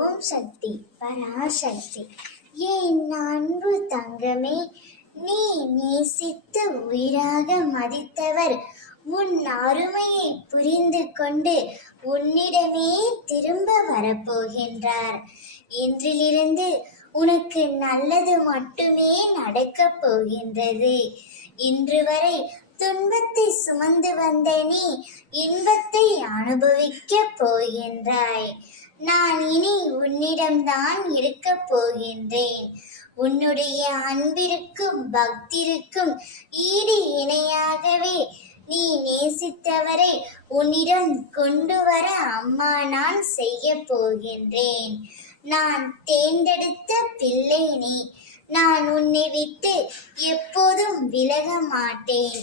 ஓம் சக்தி பராசக்தி. என் அன்பு தங்கமே, நீ நேசித்து உயிராக மதித்தவர் உன் அருமையை புரிந்து கொண்டு உன்னிடமே திரும்ப வரப்போகின்றார். இன்றிலிருந்து உனக்கு நல்லது மட்டுமே நடக்கப் போகின்றது. இன்று வரை துன்பத்தை சுமந்து வந்த நீ இன்பத்தை அனுபவிக்கப் போகின்றாய். நான் இனி உன்னிடம்தான் இருக்கப் போகின்றேன். உன்னுடைய அன்பிற்கும் பக்திற்கும் ஈடு இணையாகவே நீ நேசித்தவரை உன்னிடம் கொண்டு வர அம்மா நான் செய்ய போகின்றேன். நான் தேர்ந்தெடுத்த பிள்ளை நீ. நான் உன்னை விட்டு எப்போதும் விலக மாட்டேன்.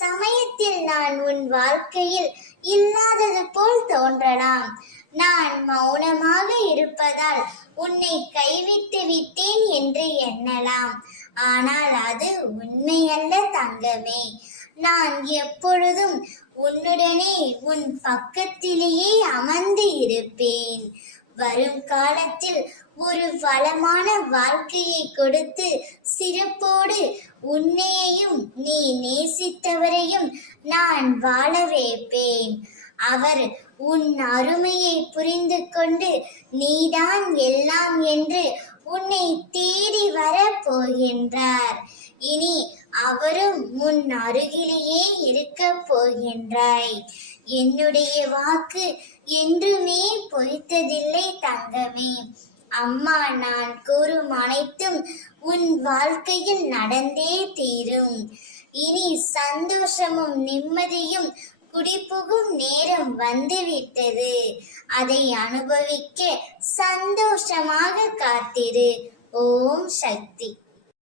சமயத்தில் நான் உன் வாழ்க்கையில் இல்லாதது போல் தோன்றலாம். நான் மௌனமாக இருப்பதால் உன்னை கைவிட்டு விட்டேன் என்று எண்ணலாம். ஆனால் அது உண்மையல்ல தங்கமே. நான் எப்பொழுதும் உன்னுடனே உன் பக்கத்திலேயே அமர்ந்து இருப்பேன். வரும் காலத்தில் ஒரு வளமான வாழ்க்கையை கொடுத்து சிறப்போடு உன்னையையும் நீ நேசித்தவரையும் நான் வாழ வைப்பேன். அவர் உன் அருமையை புரிந்து கொண்டு நீதான் எல்லாம் என்று உன்னை தேடி வர போகின்றார். இனி அவரும் உன் அருகிலேயே இருக்க போகின்றாய். என்னுடைய வாக்கு என்றுமே பொய்த்ததில்லை தங்கமே. அம்மா நான் கூறும் அனைத்தும் உன் வாழ்க்கையில் நடந்தே தீரும். இனி சந்தோஷமும் நிம்மதியும் குடிபுகும் நேரம் வந்துவிட்டது. அதை அனுபவிக்க சந்தோஷமாக காத்திரு. ஓம் சக்தி.